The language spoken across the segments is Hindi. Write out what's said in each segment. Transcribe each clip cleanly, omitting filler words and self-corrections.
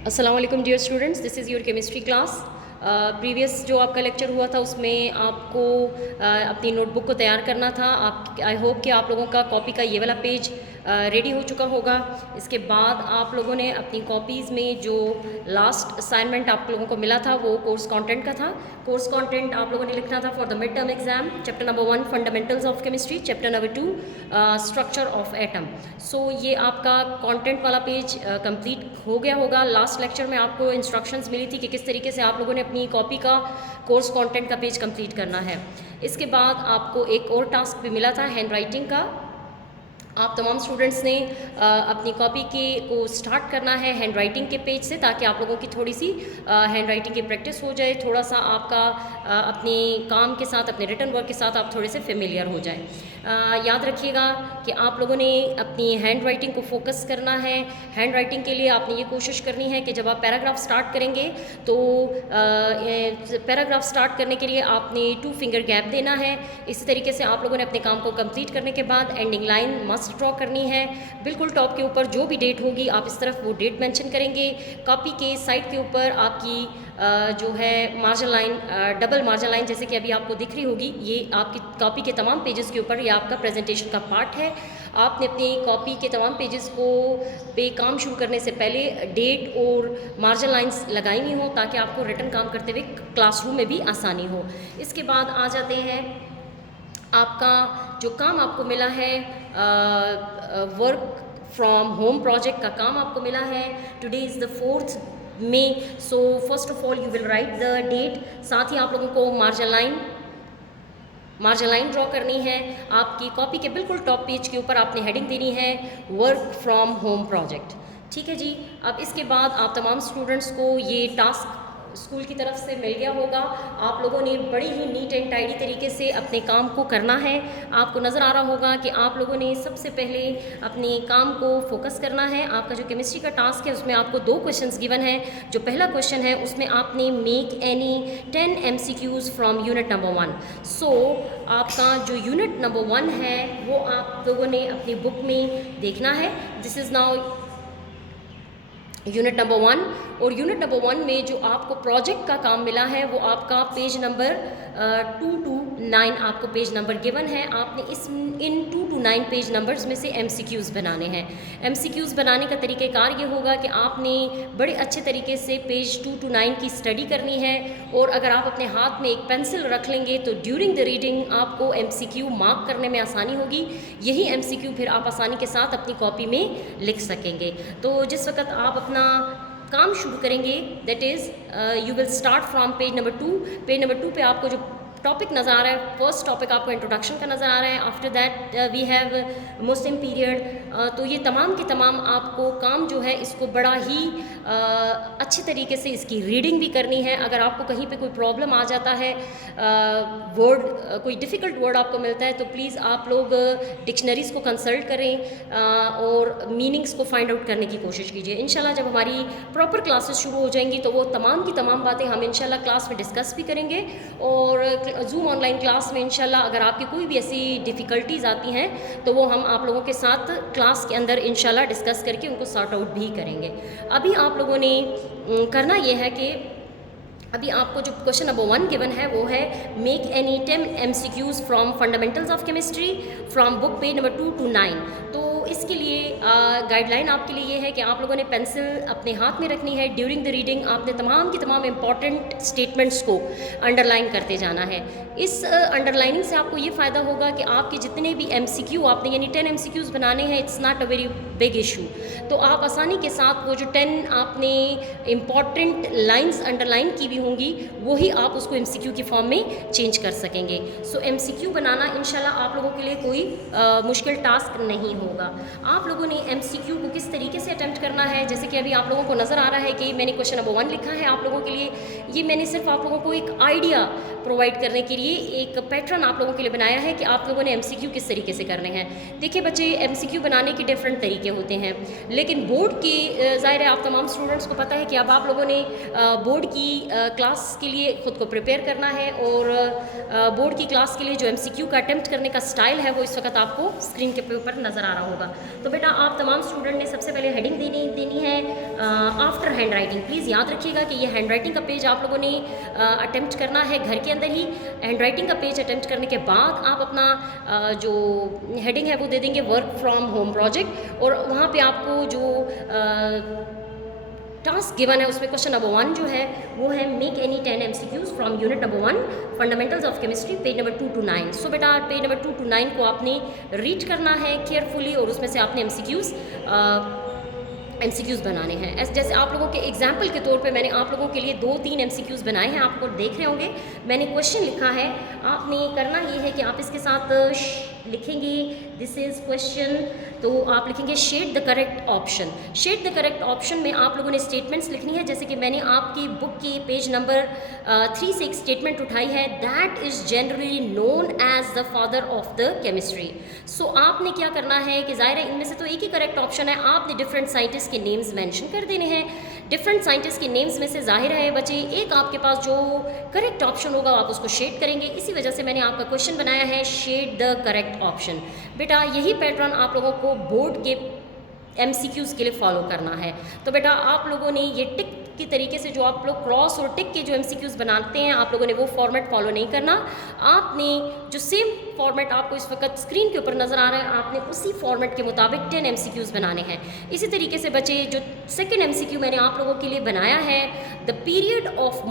अस्सलाम वालेकुम dear students, this is your chemistry class. Previous जो आपका लेक्चर हुआ था उसमें आपको अपनी नोटबुक को तैयार करना था। आप आई होप कि आप लोगों का कॉपी का ये वाला पेज रेडी हो चुका होगा। इसके बाद आप लोगों ने अपनी कॉपीज़ में जो लास्ट असाइनमेंट आप लोगों को मिला था वो कोर्स कंटेंट का था। कोर्स कंटेंट आप लोगों ने लिखना था for the mid term exam, chapter number 1 fundamentals of chemistry, chapter number 2 structure of atom. So ये आपका कंटेंट वाला पेज कंप्लीट हो गया होगा। लास्ट लेक्चर में आपको इंस्ट्रक्शंस मिली थी कि किस तरीके से आप लोगों ने अपनी कॉपी का कोर्स कंटेंट का पेज कंप्लीट करना है। इसके बाद आपको एक और टास्क भी मिला था हैंड राइटिंग का। आप तमाम स्टूडेंट्स ने अपनी कॉपी के को स्टार्ट करना है हैंड राइटिंग के पेज से, ताकि आप लोगों की थोड़ी सी हैंड राइटिंग की प्रैक्टिस हो जाए, थोड़ा सा आपका अपने काम के साथ, अपने रिटन वर्क के साथ आप थोड़े से फेमिलियर हो जाएं। याद रखिएगा कि आप लोगों ने अपनी हैंड राइटिंग को फोकस करना है। हैंड राइटिंग के लिए आपने ये कोशिश करनी है कि जब आप पैराग्राफ स्टार्ट करेंगे तो पैराग्राफ स्टार्ट करने के लिए आपने 2 फिंगर गैप देना है। इसी तरीके से आप लोगों ने अपने काम को कंप्लीट करने के बाद एंडिंग लाइन मस्ट ड्रॉ करनी है। बिल्कुल टॉप के ऊपर जो भी डेट होगी आप इस तरफ वो डेट मेंशन करेंगे। कॉपी के साइड के ऊपर आपकी जो है margin line, double margin line जैसे कि अभी आपको दिख रही होगी, ये आपकी कॉपी के तमाम पेजेस के ऊपर ये आपका प्रेजेंटेशन का पार्ट है। आपने अपनी कॉपी के तमाम पेजेस को पे काम शुरू करने से पहले डेट और मार्जिन लाइंस लगाई हुई हो, ताकि आपको रिटन काम करते हुए क्लासरूम में भी आसानी हो। इसके बाद आ जाते हैं आपका जो काम आपको मिला है, वर्क फ्रॉम होम प्रोजेक्ट का काम आपको मिला है। Today is the 4th May, so first of all you will write the date. साथ ही आप लोगों को मार्जिन लाइन ड्रॉ करनी है। आपकी कॉपी के बिल्कुल टॉप पेज के ऊपर आपने हेडिंग देनी है वर्क फ्रॉम होम प्रोजेक्ट। ठीक है जी। अब इसके बाद आप तमाम स्टूडेंट्स को ये टास्क स्कूल की तरफ से मिल गया होगा। आप लोगों ने बड़ी ही नीट एंड टाइडी तरीके से अपने काम को करना है। आपको नज़र आ रहा होगा कि आप लोगों ने सबसे पहले अपने काम को फोकस करना है। आपका जो केमिस्ट्री का टास्क है उसमें आपको 2 क्वेश्चंस गिवन है। जो पहला क्वेश्चन है उसमें आपने make any 10 MCQs from unit number 1। सो आपका जो यूनिट नंबर 1 है वो आप लोगों ने अपनी बुक में देखना है। This is now unit number 1। और यूनिट नंबर 1 में जो आपको प्रोजेक्ट का काम मिला है वो आपका पेज नंबर 2 to 9 आपको पेज नंबर गिवन है। आपने इन 2 to 9 पेज नंबर्स में से MCQs बनाने हैं। MCQs बनाने का तरीक़ेकार ये होगा कि आपने बड़े अच्छे तरीके से पेज 2 to 9 की स्टडी करनी है, और अगर आप अपने हाथ में एक पेंसिल रख लेंगे तो ड्यूरिंग द रीडिंग आपको MCQ मार्क करने में आसानी होगी। यही MCQ फिर आप आसानी के साथ अपनी कॉपी में लिख सकेंगे। तो जिस वक्त आप अपना काम शुरू करेंगे, that is you will start from page number 2। Page number 2 पे आपको जो टॉपिक नज़र आ रहा है, फर्स्ट टॉपिक आपको इंट्रोडक्शन का नज़र आ रहा है। After that we have Muslim period. तो ये तमाम के तमाम आपको काम जो है इसको बड़ा ही अच्छी तरीके से इसकी रीडिंग भी करनी है। अगर आपको कहीं पे कोई प्रॉब्लम आ जाता है, वर्ड कोई डिफ़िकल्ट वर्ड आपको मिलता है, तो प्लीज़ आप लोग डिक्शनरीज़ को कंसल्ट करें और मीनिंग्स को फाइंड आउट करने की कोशिश कीजिए। इंशाल्लाह जब हमारी प्रॉपर क्लासेस शुरू हो जाएंगी तो वो तमाम की तमाम बातें हम इंशाल्लाह क्लास में डिस्कस भी करेंगे। और जूम ऑनलाइन क्लास में इंशाल्लाह अगर आपकी कोई भी ऐसी डिफ़िकल्टीज़ आती हैं तो वो हम आप लोगों के साथ क्लास के अंदर इंशाल्लाह डिस्कस करके उनको सॉर्ट आउट भी करेंगे। अभी आप लोगों ने करना ये है कि अभी आपको जो क्वेश्चन नंबर 1 गिवन है वो है make any 10 MCQs from fundamentals of chemistry from book page number 2 to 9। तो इसके लिए गाइडलाइन आपके लिए ये है कि आप लोगों ने पेंसिल अपने हाथ में रखनी है। ड्यूरिंग द रीडिंग आपने तमाम की तमाम इम्पॉर्टेंट स्टेटमेंट्स को अंडरलाइन करते जाना है। इस अंडरलाइनिंग से आपको ये फ़ायदा होगा कि आपके जितने भी MCQ आपने यानी 10 MCQs बनाने हैं, it's not a very big issue. तो आप आसानी के साथ वो जो 10 आपने इम्पॉर्टेंट लाइन्स अंडरलाइन की भी होंगी वही आप उसको MCQ की फॉर्म में चेंज कर सकेंगे। सो MCQ बनाना इंशाल्लाह आप लोगों के लिए कोई मुश्किल टास्क नहीं होगा। आप लोगों ने MCQ को किस तरीके से अटेम्प्ट करना है, जैसे कि अभी आप लोगों को नज़र आ रहा है कि मैंने क्वेश्चन नंबर 1 लिखा है आप लोगों के लिए। ये मैंने सिर्फ आप लोगों को एक आइडिया प्रोवाइड करने के लिए एक पैटर्न आप लोगों के लिए बनाया है कि आप लोगों ने MCQ किस तरीके से करने हैं। देखिए बच्चे, MCQ बनाने के डिफरेंट तरीके होते हैं, लेकिन बोर्ड की ज़ाहिर है आप तमाम स्टूडेंट्स को पता है कि अब आप लोगों ने बोर्ड की क्लास के लिए ख़ुद को प्रिपेयर करना है। और बोर्ड की क्लास के लिए जो MCQ का अटेम्प्ट करने का स्टाइल है वो इस वक्त आपको स्क्रीन के ऊपर नज़र आ रहा होगा। तो बेटा आप तमाम स्टूडेंट ने सबसे पहले हेडिंग देनी है आफ्टर हैंड राइटिंग। प्लीज़ याद रखिएगा कि ये हैंड राइटिंग का पेज आप लोगों ने अटेम्प्ट करना है घर के अंदर ही। हैंड राइटिंग का पेज अटेम्प्ट करने के बाद आप अपना जो हेडिंग है वो दे देंगे वर्क फ्रॉम होम प्रोजेक्ट, और वहाँ पे आपको जो टास्क गिवन है उसमें क्वेश्चन नंबर 1 जो है वो है make any 10 MCQs from unit number 1 fundamentals of chemistry, page number 2 to 9। सो बेटा पेज नंबर 2 to 9 को आपने रीड करना है केयरफुली, और उसमें से आपने MCQs बनाने हैं। जैसे आप लोगों के एग्जाम्पल के तौर पे मैंने आप लोगों के लिए 2-3 MCQs बनाए हैं, आपको देख रहे होंगे मैंने क्वेश्चन लिखा है। आपने करना ये है कि आप इसके साथ लिखेंगे दिस इज़ क्वेश्चन, तो आप लिखेंगे shade the correct option. Shade the correct option में आप लोगों ने स्टेटमेंट्स लिखनी है, जैसे कि मैंने आपकी बुक की पेज नंबर 3 से एक स्टेटमेंट उठाई है, that is generally known as the father of the chemistry. So आपने क्या करना है कि ज़ाहिर है इनमें से तो एक ही करेक्ट ऑप्शन है, आपने डिफरेंट साइंटिस्ट के नेम्स मेंशन कर देने हैं। डिफरेंट साइंटिस्ट के नेम्स में से ज़ाहिर है बच्चे एक आपके पास जो करेक्ट ऑप्शन होगा आप उसको शेड करेंगे। इसी वजह से मैंने आपका क्वेश्चन बनाया है शेड द करेक्ट ऑप्शन। बेटा यही पैटर्न आप लोगों को बोर्ड के MCQs के लिए फॉलो करना है। तो बेटा आप लोगों ने ये टिक की तरीके से जो आप लोग क्रॉस और टिक के जो MCQs बनाते हैं आप लोगों ने वो फॉर्मेट फॉलो नहीं करना। आपने जो सेम फॉर्मेट आपको इस वक्त स्क्रीन के ऊपर नज़र आ रहा है आपने उसी फॉर्मेट के मुताबिक 10 MCQs बनाने हैं। इसी तरीके से बच्चे जो सेकंड MCQ मैंने आप लोगों के लिए बनाया है, the period of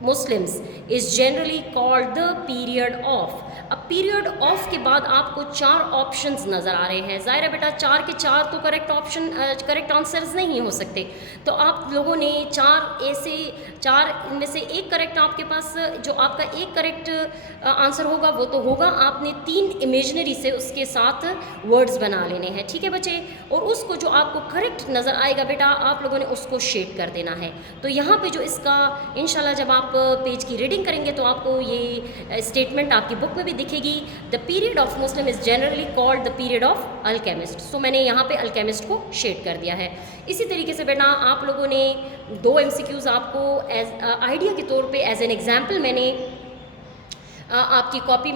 Muslims is generally called the period of. अब पीरियड ऑफ के बाद आपको 4 ऑप्शंस नज़र आ रहे हैं। ज़ाहिर है बेटा 4 के 4 तो करेक्ट आंसर्स नहीं हो सकते, तो आप लोगों ने 4 इनमें से एक करेक्ट आपके पास जो आपका एक करेक्ट आंसर होगा वो तो होगा, आपने 3 इमेजनरी से उसके साथ वर्ड्स बना लेने हैं, ठीक है बच्चे। और उसको जो आपको करेक्ट नज़र आएगा बेटा आप लोगों ने उसको शेड कर देना है। तो यहाँ पे जो इसका इंशाल्लाह जब आप पेज की रीडिंग करेंगे तो आपको ये स्टेटमेंट आपकी बुक में भी दिखेगी, the period of Muslim is generally called the period of alchemist. So मैंने यहाँ पे अल्केमिस्ट को शेड कर दिया है। इसी तरीके से बेटा आप लोगों ने 2 MCQs आपको एज आइडिया के तौर पे एज एन एग्जाम्पल मैंने आपकी कॉपी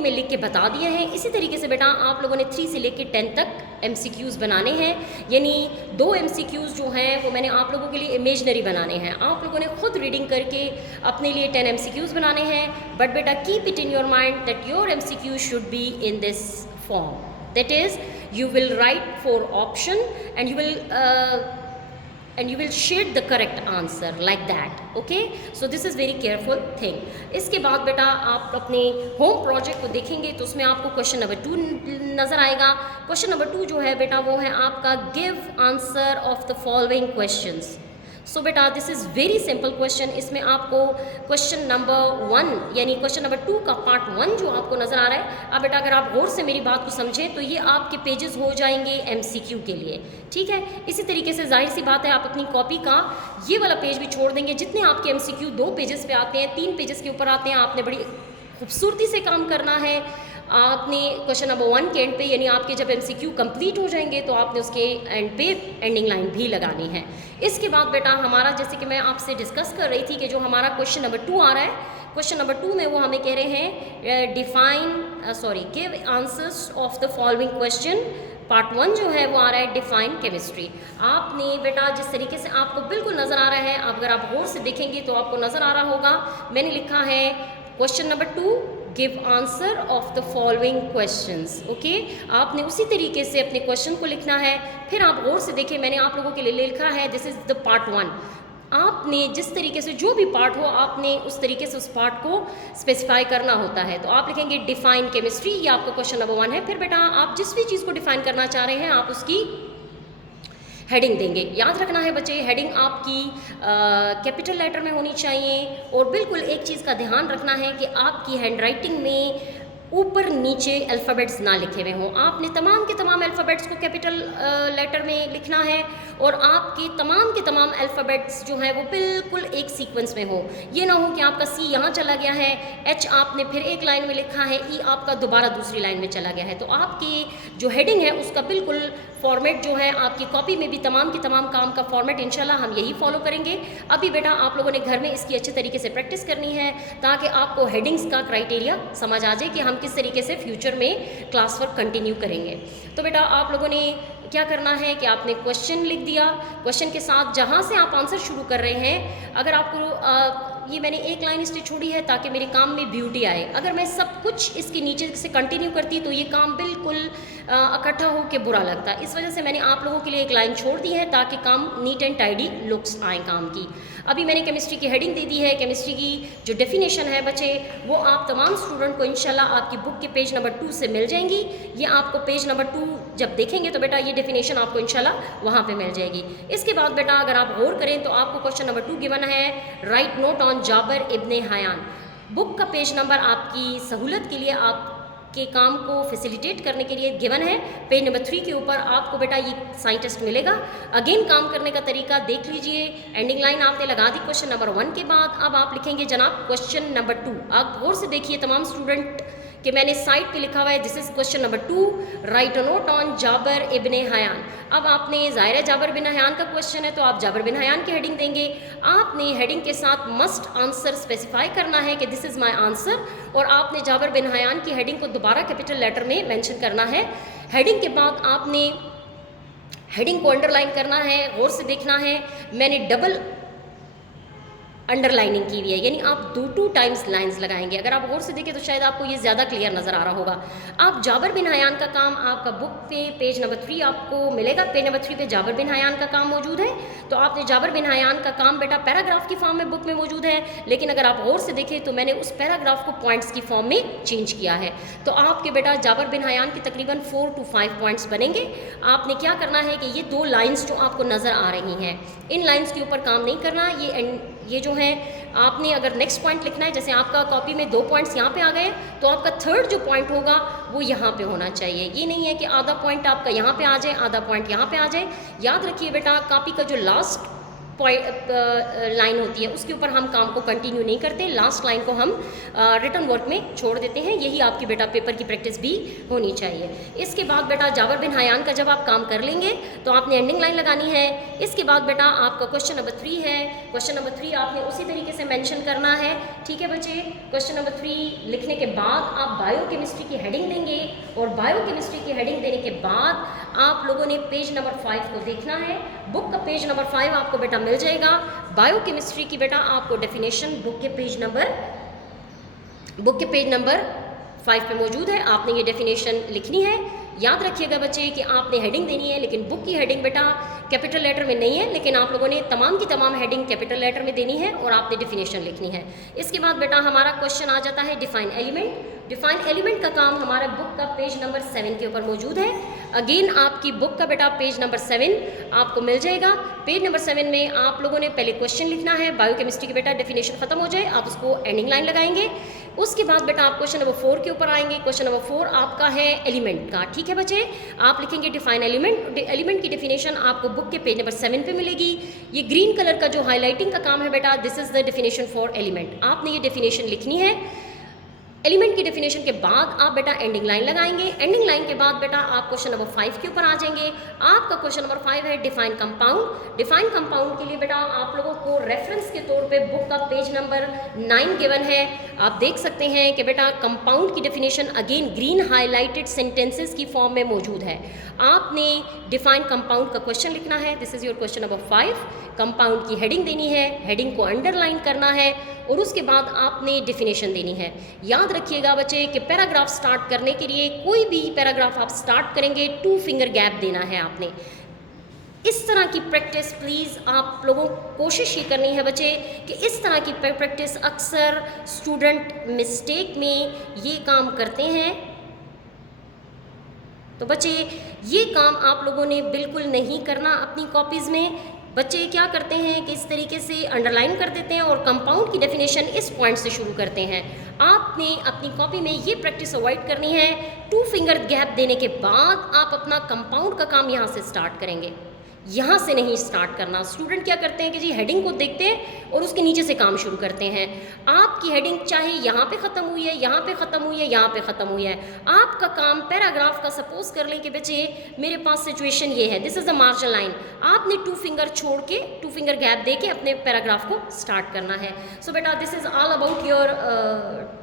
में लिख के बता दिया है। इसी तरीके से बेटा आप लोगों ने 3 से लेकर 10 तक MCQs बनाने हैं, यानी 2 MCQs जो हैं वो मैंने आप लोगों के लिए इमेजनरी बनाने हैं। आप लोगों ने खुद रीडिंग करके अपने लिए 10 MCQs बनाने हैं। बट बेटा keep it in your mind that your MCQ should be in this form, that is you will write 4 option and you will shade the correct answer like that, okay? So this is very careful thing. इसके बाद बेटा आप अपने होम प्रोजेक्ट को देखेंगे तो उसमें आपको क्वेश्चन नंबर 2 नज़र आएगा। क्वेश्चन नंबर 2 जो है बेटा वो है आपका give answer of the following questions. So बेटा this is very simple question. इसमें आपको क्वेश्चन नंबर 1 यानी क्वेश्चन नंबर 2 का पार्ट 1 जो आपको नज़र आ रहा है, अब बेटा अगर आप गौर से मेरी बात को समझें तो ये आपके पेजेस हो जाएंगे MCQ के लिए, ठीक है। इसी तरीके से जाहिर सी बात है आप अपनी कॉपी का ये वाला पेज भी छोड़ देंगे। जितने आपके MCQ 2 पेजेस पे आते हैं, 3 पेजेस के ऊपर आते हैं, आपने बड़ी खूबसूरती से काम करना है। आपने क्वेश्चन नंबर 1 के एंड पे यानी आपके जब MCQ कंप्लीट हो जाएंगे तो आपने उसके एंड पे एंडिंग लाइन भी लगानी है। इसके बाद बेटा हमारा जैसे कि मैं आपसे डिस्कस कर रही थी कि जो हमारा क्वेश्चन नंबर 2 आ रहा है, क्वेश्चन नंबर 2 में वो हमें कह रहे हैं give answers of the following question. Part 1 जो है वो आ रहा है डिफाइन केमिस्ट्री। आपने बेटा जिस तरीके से आपको बिल्कुल नज़र आ रहा है, अगर आप गौर से देखेंगे तो आपको नज़र आ रहा होगा मैंने लिखा है question number 2 give answer of the following questions, okay. आपने उसी तरीके से अपने क्वेश्चन को लिखना है। फिर आप गौर से देखिए मैंने आप लोगों के लिए लिखा है दिस इज़ द पार्ट 1। आपने जिस तरीके से जो भी पार्ट हो आपने उस तरीके से उस पार्ट को स्पेसिफाई करना होता है। तो आप लिखेंगे डिफाइन केमिस्ट्री, ये आपका क्वेश्चन नंबर 1 है। फिर बेटा आप जिस भी चीज़ को डिफाइन करना चाह रहे हैं आप उसकी हेडिंग देंगे। याद रखना है बच्चे हेडिंग आपकी कैपिटल लेटर में होनी चाहिए। और बिल्कुल एक चीज़ का ध्यान रखना है कि आपकी हैंडराइटिंग में ऊपर नीचे अल्फ़ाबेट्स ना लिखे हुए हों। आपने तमाम के तमाम अल्फ़ाबेट्स को कैपिटल लेटर में लिखना है और आपके के तमाम अल्फ़ाबेट्स जो हैं वो बिल्कुल एक सीक्वेंस में हो। ये ना हो कि आपका C यहाँ चला गया है, H आपने फिर एक लाइन में लिखा है, E आपका दोबारा दूसरी लाइन में चला गया है। तो आपकी जो हेडिंग है उसका बिल्कुल फॉर्मेट जो है आपकी कॉपी में भी तमाम की तमाम काम का फॉर्मेट इंशाल्लाह हम यही फॉलो करेंगे। अभी बेटा आप लोगों ने घर में इसकी अच्छे तरीके से प्रैक्टिस करनी है ताकि आपको हेडिंग्स का क्राइटेरिया समझ आ जाए कि हम किस तरीके से फ्यूचर में क्लास वर्क कंटिन्यू करेंगे। तो बेटा आप लोगों ने क्या करना है कि आपने क्वेश्चन लिख दिया, क्वेश्चन के साथ जहाँ से आप आंसर शुरू कर रहे हैं, अगर आपको ये मैंने एक लाइन इसलिए छोड़ी है ताकि मेरे काम में ब्यूटी आए। अगर मैं सब कुछ इसके नीचे से कंटिन्यू करती तो ये काम बिल्कुल इकट्ठा हो के बुरा लगता। इस वजह से मैंने आप लोगों के लिए एक लाइन छोड़ दी है ताकि काम नीट एंड टाइडी लुक्स आए काम की। अभी मैंने केमिस्ट्री की हेडिंग दे दी है। केमिस्ट्री की जो डेफिनेशन है बच्चे, वो आप तमाम स्टूडेंट को इंशाल्लाह आपकी बुक के पेज नंबर 2 से मिल जाएंगी। ये आपको पेज नंबर 2 जब देखेंगे तो बेटा ये डेफिनेशन आपको इंशाल्लाह वहाँ पे मिल जाएगी। इसके बाद बेटा अगर आप गौर करें तो आपको क्वेश्चन नंबर 2 गिवन है, write note on Jabir ibn Hayyan. Book का पेज नंबर आपकी सहूलत के लिए, आपके काम को फैसिलिटेट करने के लिए गिवन है। पेज नंबर 3 के ऊपर आपको बेटा ये साइंटिस्ट मिलेगा। अगेन काम करने का तरीका देख लीजिए। एंडिंग लाइन आपने लगा दी क्वेश्चन नंबर 1 के बाद। अब आप लिखेंगे जनाब क्वेश्चन नंबर 2। आप गौर से देखिए तमाम स्टूडेंट कि मैंने साइड पे लिखा हुआ है this is question number 2, write a note on Jabir ibn Hayyan. अब आपने ज़ाहिर है जाबर बिन हयान का क्वेश्चन है तो आप जाबर बिन हयान की हेडिंग देंगे। आपने हेडिंग के साथ मस्ट आंसर स्पेसिफाई करना है कि दिस इज़ माय आंसर, और आपने जाबर बिन हयान की हेडिंग को दोबारा कैपिटल लेटर में मेंशन करना है। हेडिंग के बाद आपने हेडिंग को अंडरलाइन करना है। गौर से देखना है, मैंने डबल अंडरलाइनिंग की हुई है, यानी आप 2 टाइम्स लाइंस लगाएंगे। अगर आप गौर से देखें तो शायद आपको ये ज़्यादा क्लियर नज़र आ रहा होगा। आप जाबर बिन हयान का काम आपका बुक पे पेज नंबर 3 आपको मिलेगा। पेज नंबर 3 पे जाबर बिन हयान का काम मौजूद है। तो आपने जाबर बिन हयान का काम बेटा पैराग्राफ की फॉर्म में बुक में मौजूद है, लेकिन अगर आप गौर से देखें तो मैंने उस पैराग्राफ को पॉइंट्स की फॉर्म में चेंज किया है। तो आपके बेटा जाबर बिन हयान की तकरीबन 4 to 5 पॉइंट्स बनेंगे। आपने क्या करना है कि ये 2 लाइन्स जो आपको नज़र आ रही हैं, इन लाइन्स के ऊपर काम नहीं करना। ये जो है आपने अगर नेक्स्ट पॉइंट लिखना है, जैसे आपका कॉपी में 2 पॉइंट्स यहाँ पे आ गए तो आपका थर्ड जो पॉइंट होगा वो यहाँ पे होना चाहिए। ये नहीं है कि आधा पॉइंट आपका यहाँ पे आ जाए, आधा पॉइंट यहाँ पे आ जाए। याद रखिए बेटा कॉपी का जो लास्ट लाइन होती है उसके ऊपर हम काम को कंटिन्यू नहीं करते, लास्ट लाइन को हम रिटन वर्क में छोड़ देते हैं। यही आपकी बेटा पेपर की प्रैक्टिस भी होनी चाहिए। इसके बाद बेटा जाबर बिन हयान का जब आप काम कर लेंगे तो आपने एंडिंग लाइन लगानी है। इसके बाद बेटा आपका क्वेश्चन नंबर 3 है। क्वेश्चन नंबर 3 आपने उसी तरीके से मेंशन करना है, ठीक है बच्चे। क्वेश्चन नंबर 3 लिखने के बाद आप बायोकेमिस्ट्री की हेडिंग देंगे, और बायोकेमिस्ट्री की हेडिंग देने के बाद आप लोगों ने पेज नंबर 5 को देखना है। बुक का पेज नंबर 5 आपको बेटा मिल जाएगा। बायोकेमिस्ट्री की बेटा आपको डेफिनेशन बुक के पेज नंबर 5 पे मौजूद है। आपने ये डेफिनेशन लिखनी है। याद रखिएगा बच्चे कि आपने हेडिंग देनी है, लेकिन बुक की हेडिंग बेटा कैपिटल लेटर में नहीं है, लेकिन आप लोगों ने तमाम की तमाम हेडिंग कैपिटल लेटर में देनी है और आपने डेफिनेशन लिखनी है। इसके बाद बेटा हमारा क्वेश्चन आ जाता है डिफाइन एलिमेंट। डिफाइन एलिमेंट का काम हमारा बुक का पेज नंबर 7 के ऊपर मौजूद है। अगेन आपकी बुक का बेटा पेज नंबर 7 आपको मिल जाएगा। पेज नंबर 7 में आप लोगों ने पहले क्वेश्चन लिखना है। बायोकेमिस्ट्री की बेटा डेफिनेशन खत्म हो जाए आप उसको एंडिंग लाइन लगाएंगे। उसके बाद बेटा आप क्वेश्चन नंबर 4 के ऊपर आएंगे। क्वेश्चन नंबर 4 आपका है एलिमेंट का, ठीक है बच्चे। आप लिखेंगे डिफाइन एलिमेंट। एलिमेंट की डेफिनेशन आपको बुक के पेज नंबर 7 पे मिलेगी। ये ग्रीन कलर का जो हाईलाइटिंग का काम है बेटा, this is the definition for element. आपने ये डेफिनेशन लिखनी है। एलिमेंट की डेफिनेशन के बाद आप बेटा एंडिंग लाइन लगाएंगे। एंडिंग लाइन के बाद बेटा आप क्वेश्चन नंबर 5 के ऊपर आ जाएंगे। आपका क्वेश्चन नंबर 5 है डिफाइन कंपाउंड। डिफाइन कंपाउंड के लिए बेटा आप लोगों को रेफरेंस के तौर पे बुक का पेज नंबर 9 गिवन है। आप देख सकते हैं कि बेटा कंपाउंड की definition again green highlighted sentences की फॉर्म में मौजूद है। आपने डिफाइन कंपाउंड का क्वेश्चन लिखना है। This is your question number 5। Compound की हेडिंग देनी है, हेडिंग को अंडरलाइन करना है और उसके बाद आपने डेफिनेशन देनी है। याद रखिएगा बच्चे कि पैराग्राफ स्टार्ट करने के लिए कोई भी पैराग्राफ आप स्टार्ट करेंगे 2 फिंगर गैप देना है आपने। इस तरह की प्रैक्टिस प्लीज़ आप लोगों को कोशिश ये करनी है बच्चे कि इस तरह की प्रैक्टिस अक्सर स्टूडेंट मिस्टेक में ये काम करते हैं। तो बच्चे ये काम आप लोगों ने बिल्कुल नहीं करना अपनी कॉपीज़ में। बच्चे क्या करते हैं कि इस तरीके से अंडरलाइन कर देते हैं और कंपाउंड की डेफिनेशन इस पॉइंट से शुरू करते हैं। आपने अपनी कॉपी में ये प्रैक्टिस अवॉइड करनी है। 2 फिंगर गैप देने के बाद आप अपना कंपाउंड का काम यहाँ से स्टार्ट करेंगे, यहाँ से नहीं स्टार्ट करना। स्टूडेंट क्या करते हैं कि जी हेडिंग को देखते हैं और उसके नीचे से काम शुरू करते हैं। आपकी हेडिंग चाहे यहाँ पे ख़त्म हुई है, यहाँ पे ख़त्म हुई है, यहाँ पे ख़त्म हुई है, आपका काम पैराग्राफ का सपोज कर लें कि बच्चे मेरे पास सिचुएशन ये है, this is the margin line. आपने 2 फिंगर छोड़ के 2 फिंगर गैप दे के अपने पैराग्राफ को स्टार्ट करना है। सो बेटा this is all about your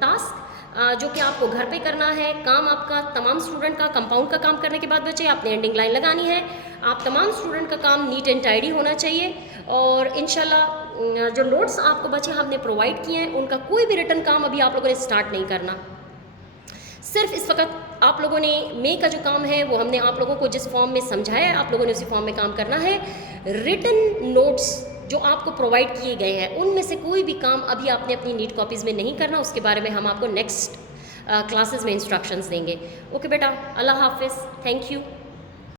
task. जो कि आपको घर पे करना है। काम आपका तमाम स्टूडेंट का कंपाउंड का काम करने के बाद बचे आपने एंडिंग लाइन लगानी है। आप तमाम स्टूडेंट का काम नीट एंड टाइडी होना चाहिए और इंशाल्लाह जो नोट्स आपको बचे हमने प्रोवाइड किए हैं उनका कोई भी रिटर्न काम अभी आप लोगों ने स्टार्ट नहीं करना। सिर्फ इस वक्त आप लोगों ने मे का जो काम है वो हमने आप लोगों को जिस फॉर्म में समझाया है आप लोगों ने उसी फॉर्म में काम करना है। रिटन नोट्स जो आपको प्रोवाइड किए गए हैं उनमें से कोई भी काम अभी आपने अपनी नीट कॉपीज़ में नहीं करना, उसके बारे में हम आपको नेक्स्ट क्लासेस में इंस्ट्रक्शंस देंगे। ओके बेटा, अल्लाह हाफिज़, थैंक यू।